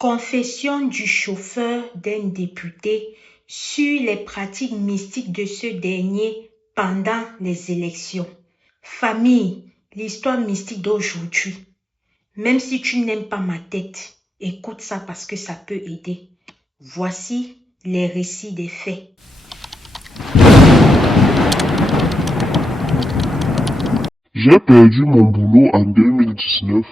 Confession du chauffeur d'un député sur les pratiques mystiques de ce dernier pendant les élections. Famille, l'histoire mystique d'aujourd'hui. Même si tu n'aimes pas ma tête, écoute ça parce que ça peut aider. Voici les récits des faits. J'ai perdu mon boulot en 2019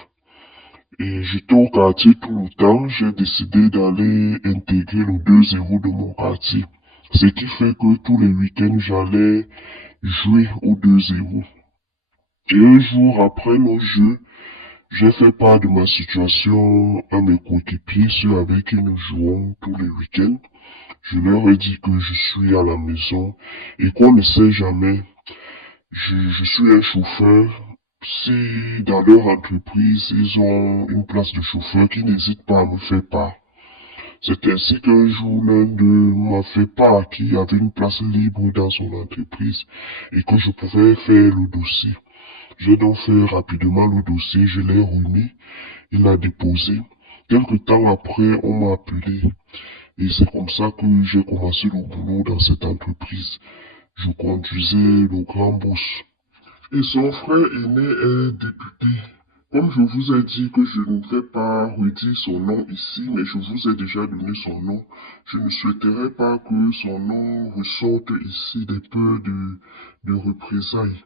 et j'étais au quartier tout le temps. J'ai décidé d'aller intégrer le 2-0 de mon quartier. Ce qui fait que tous les week-ends, j'allais jouer au 2-0. Et un jour après nos jeux, j'ai fait part de ma situation à mes coéquipiers, ceux avec qui nous jouons tous les week-ends. Je leur ai dit que je suis à la maison et qu'on ne sait jamais. Je suis un chauffeur. Si dans leur entreprise, ils ont une place de chauffeur, qui n'hésitent pas à me faire part. C'est ainsi qu'un jour, l'un d'eux m'a fait part qu'il y avait une place libre dans son entreprise et que je pouvais faire le dossier. J'ai donc fait rapidement le dossier, je l'ai remis, il l'a déposé. Quelque temps après, on m'a appelé et c'est comme ça que j'ai commencé le boulot dans cette entreprise. Je conduisais le grand bus. Et son frère aîné est député. Comme je vous ai dit que je ne vais pas redire son nom ici, mais je vous ai déjà donné son nom, je ne souhaiterais pas que son nom ressorte ici des peurs de représailles.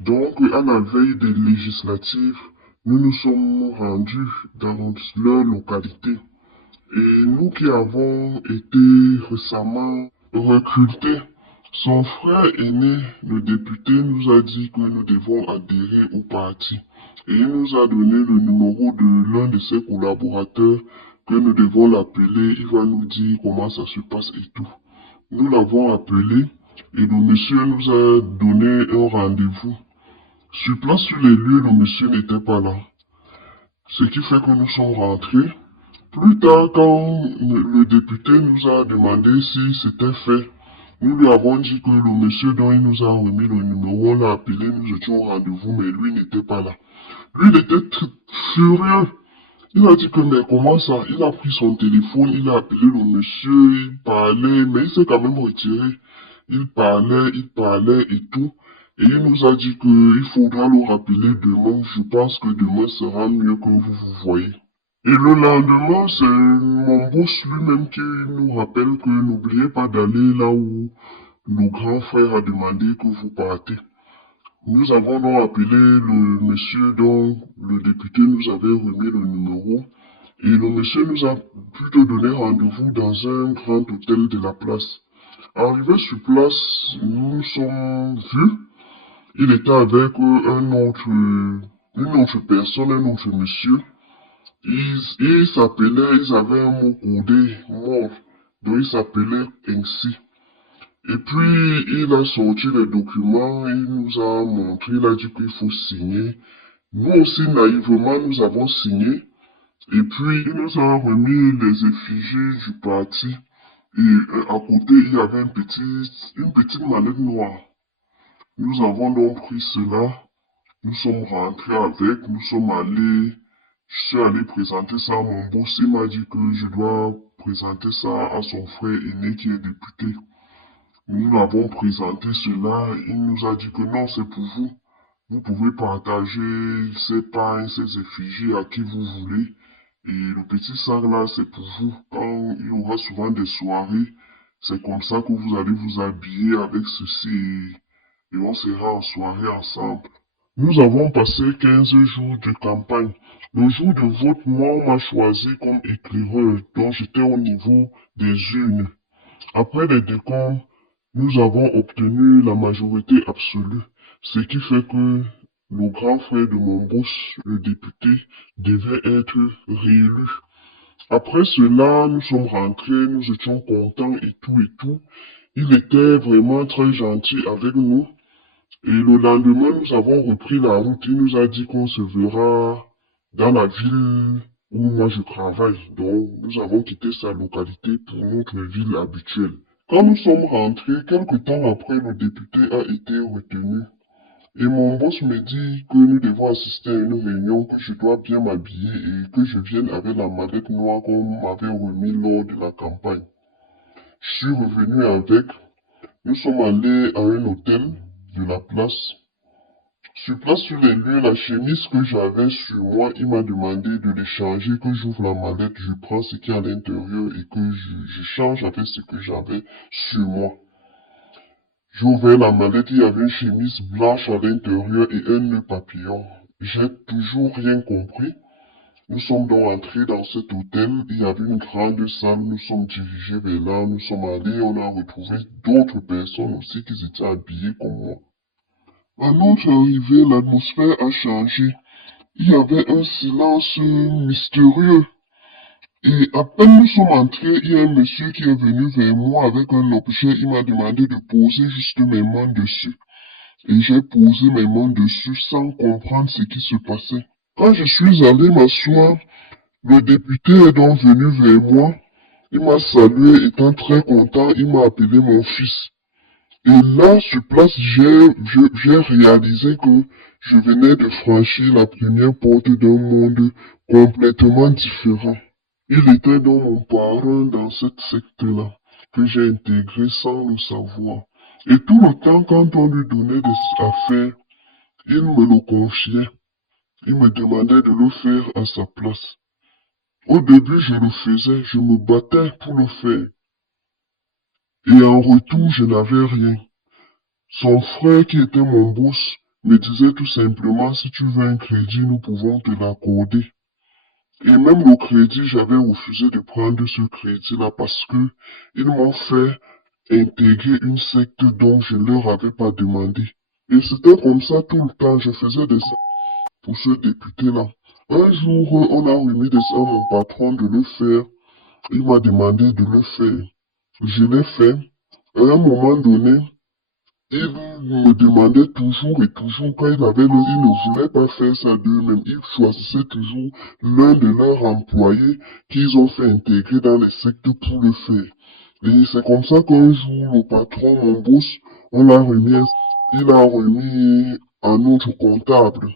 Donc, à la veille des législatives, nous nous sommes rendus dans leur localité. Et nous qui avons été récemment recrutés, son frère aîné, le député, nous a dit que nous devons adhérer au parti. Et il nous a donné le numéro de l'un de ses collaborateurs que nous devons l'appeler. Il va nous dire comment ça se passe et tout. Nous l'avons appelé et le monsieur nous a donné un rendez-vous. Sur place, sur les lieux, le monsieur n'était pas là. Ce qui fait que nous sommes rentrés. Plus tard, quand le député nous a demandé si c'était fait, nous lui avons dit que le monsieur dont il nous a remis le numéro, on l'a appelé, nous étions au rendez-vous, mais lui n'était pas là. Lui, il était très furieux. Il a dit que, mais comment ça? Il a pris son téléphone, il a appelé le monsieur, il parlait, mais il s'est quand même retiré. Il parlait et tout. Et il nous a dit qu'il faudra le rappeler demain. Je pense que demain sera mieux que vous voyez. Et le lendemain, c'est mon boss lui-même qui nous rappelle que n'oubliez pas d'aller là où le grand frère a demandé que vous partez. Nous avons donc appelé le monsieur dont le député nous avait remis le numéro et le monsieur nous a plutôt donné rendez-vous dans un grand hôtel de la place. Arrivé sur place, nous nous sommes vus. Il était avec une autre personne, un autre monsieur. Ils avaient un mot codé, mort, donc ils s'appelaient ainsi. Et puis, il a sorti les documents, il nous a montré, il a dit qu'il faut signer. Nous aussi, naïvement, nous avons signé. Et puis, il nous a remis les effigies du parti. Et à côté, il y avait une petite mallette noire. Nous avons donc pris cela. Nous sommes rentrés avec, nous sommes allés. Je suis allé présenter ça à mon boss. Il m'a dit que je dois présenter ça à son frère aîné qui est député. Nous l'avons présenté cela. Il nous a dit que non, c'est pour vous. Vous pouvez partager ces pains, ces effigies à qui vous voulez. Et le petit sac là, c'est pour vous. Quand il y aura souvent des soirées, c'est comme ça que vous allez vous habiller avec ceci et on sera en soirée ensemble. Nous avons passé 15 jours de campagne. Le jour de vote, moi, on m'a choisi comme éclaireur, donc j'étais au niveau des urnes. Après les décombres, nous avons obtenu la majorité absolue, ce qui fait que le grand frère de mon boss, le député, devait être réélu. Après cela, nous sommes rentrés, nous étions contents et tout et tout. Il était vraiment très gentil avec nous. Et le lendemain, nous avons repris la route. Il nous a dit qu'on se verra dans la ville où moi je travaille. Donc, nous avons quitté sa localité pour notre ville habituelle. Quand nous sommes rentrés, quelque temps après, le député a été retenu. Et mon boss me dit que nous devons assister à une réunion, que je dois bien m'habiller et que je vienne avec la mallette noire qu'on m'avait remis lors de la campagne. Je suis revenu avec. Nous sommes allés à un hôtel de la place. Sur place, sur les lieux, la chemise que j'avais sur moi, il m'a demandé de l'échanger, que j'ouvre la mallette, je prends ce qu'il y a à l'intérieur et que je change avec ce que j'avais sur moi. J'ai ouvert la mallette, il y avait une chemise blanche à l'intérieur et un nœud papillon. J'ai toujours rien compris. Nous sommes donc entrés dans cet hôtel, il y avait une grande salle, nous sommes dirigés vers là, nous sommes allés, on a retrouvé d'autres personnes aussi qui étaient habillées comme moi. À notre arrivée, l'atmosphère a changé. Il y avait un silence mystérieux. Et à peine nous sommes entrés, il y a un monsieur qui est venu vers moi avec un objet. Il m'a demandé de poser juste mes mains dessus. Et j'ai posé mes mains dessus sans comprendre ce qui se passait. Quand je suis allé m'asseoir, le député est donc venu vers moi. Il m'a salué, étant très content, il m'a appelé mon fils. Et là, sur place, j'ai réalisé que je venais de franchir la première porte d'un monde complètement différent. Il était donc mon parrain dans cette secte-là, que j'ai intégré sans le savoir. Et tout le temps, quand on lui donnait des affaires, il me le confiait. Il me demandait de le faire à sa place. Au début, je le faisais, je me battais pour le faire. Et en retour, je n'avais rien. Son frère, qui était mon boss, me disait tout simplement, si tu veux un crédit, nous pouvons te l'accorder. Et même le crédit, j'avais refusé de prendre ce crédit-là parce que ils m'ont fait intégrer une secte dont je ne leur avais pas demandé. Et c'était comme ça tout le temps, je faisais des pour ce député-là. Un jour, on a remis à mon patron de le faire. Il m'a demandé de le faire. Je l'ai fait. À un moment donné, il me demandait toujours et toujours quand ils ne voulaient pas faire ça d'eux-mêmes. Ils choisissaient toujours l'un de leurs employés qu'ils ont fait intégrer dans les sectes pour le faire. Et c'est comme ça qu'un jour, le patron, mon boss, il a remis à notre comptable.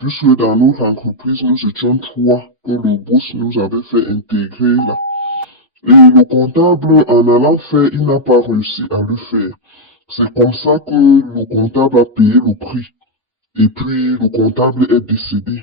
Puisque dans notre entreprise, nous étions trois que le boss nous avait fait intégrer là. Et le comptable, en allant faire, il n'a pas réussi à le faire. C'est comme ça que le comptable a payé le prix. Et puis, le comptable est décédé.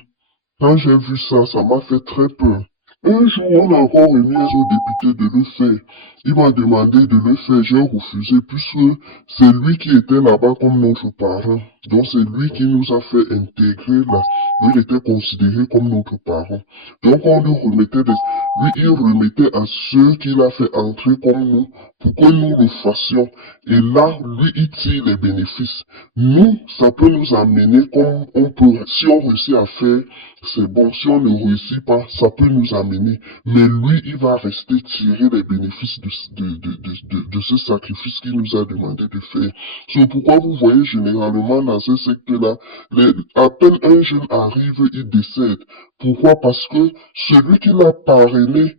Quand j'ai vu ça, ça m'a fait très peur. Un jour, on a encore remis au député de le faire. Il m'a demandé de le faire, j'ai refusé puisque c'est lui qui était là-bas comme notre parent. Donc c'est lui qui nous a fait intégrer là. Lui, il était considéré comme notre parent. Donc on lui remettait lui, il remettait à ceux qu'il a fait entrer comme nous pour que nous le fassions. Et là, lui, il tire les bénéfices. Nous, ça peut nous amener comme on peut. Si on réussit à faire, c'est bon. Si on ne réussit pas, ça peut nous amener. Mais lui, il va rester tirer les bénéfices de ce sacrifice qu'il nous a demandé de faire. C'est pourquoi vous voyez généralement dans ce secteur-là, à peine un jeune arrive, il décède. Pourquoi? Parce que celui qui l'a parrainé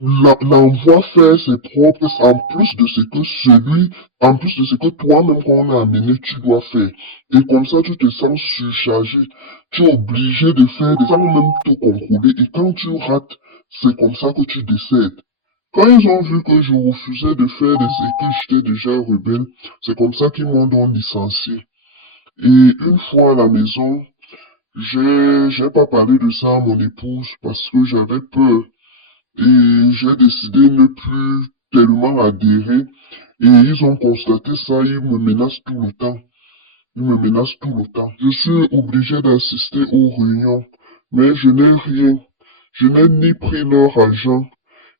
l'envoie faire ses propres, en plus de ce que toi-même qu'on a amené, tu dois faire. Et comme ça, tu te sens surchargé. Tu es obligé de faire sans même te contrôler. Et quand tu rates, c'est comme ça que tu décèdes. Quand ils ont vu que je refusais de faire et que j'étais déjà rebelle, c'est comme ça qu'ils m'ont donc licencié. Et une fois à la maison, j'ai pas parlé de ça à mon épouse parce que j'avais peur. Et j'ai décidé de ne plus tellement adhérer. Et ils ont constaté ça, ils me menacent tout le temps. Ils me menacent tout le temps. Je suis obligé d'assister aux réunions, mais je n'ai rien. Je n'ai ni pris leur argent,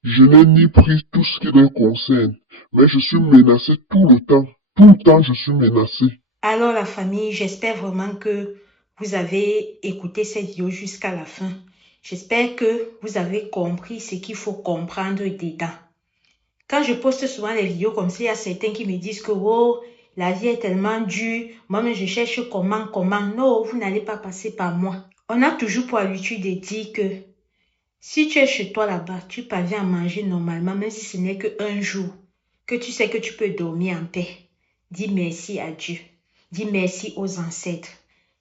je n'ai ni pris tout ce qui les concerne. Mais je suis menacé tout le temps. Tout le temps, je suis menacé. Alors la famille, j'espère vraiment que vous avez écouté cette vidéo jusqu'à la fin. J'espère que vous avez compris ce qu'il faut comprendre dedans. Quand je poste souvent les vidéos comme ça, il y a certains qui me disent que oh, la vie est tellement dure, moi-même je cherche comment. Non, vous n'allez pas passer par moi. On a toujours pour habitude de dire que si tu es chez toi là-bas, tu parviens à manger normalement, même si ce n'est qu'un jour, que tu sais que tu peux dormir en paix. Dis merci à Dieu. Dis merci aux ancêtres.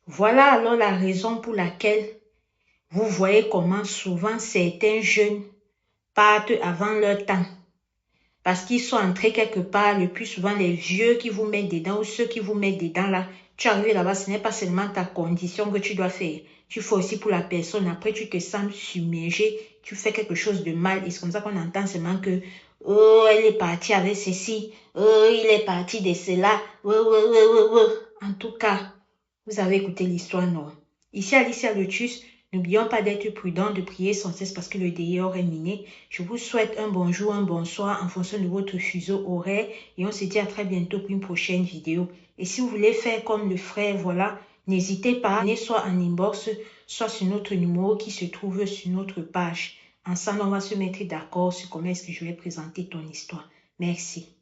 Voilà alors la raison pour laquelle vous voyez comment souvent certains jeunes partent avant leur temps. Parce qu'ils sont entrés quelque part, le plus souvent les vieux qui vous mettent dedans ou ceux qui vous mettent dedans là, tu arrives là-bas, ce n'est pas seulement ta condition que tu dois faire. Tu fais aussi pour la personne. Après, tu te sens submergé, tu fais quelque chose de mal. Et c'est comme ça qu'on entend seulement que oh, elle est partie avec ceci. Oh, il est parti de cela. Oh, oh, oh, oh, oh. En tout cas, vous avez écouté l'histoire, non? Ici, Alicia Lotus, n'oublions pas d'être prudent, de prier sans cesse parce que le dehors est miné. Je vous souhaite un bonjour, un bonsoir en fonction de votre fuseau horaire et on se dit à très bientôt pour une prochaine vidéo. Et si vous voulez faire comme le frère, voilà, n'hésitez pas, venez soit en inbox, soit sur notre numéro qui se trouve sur notre page. Ensemble, on va se mettre d'accord sur comment est-ce que je vais présenter ton histoire. Merci.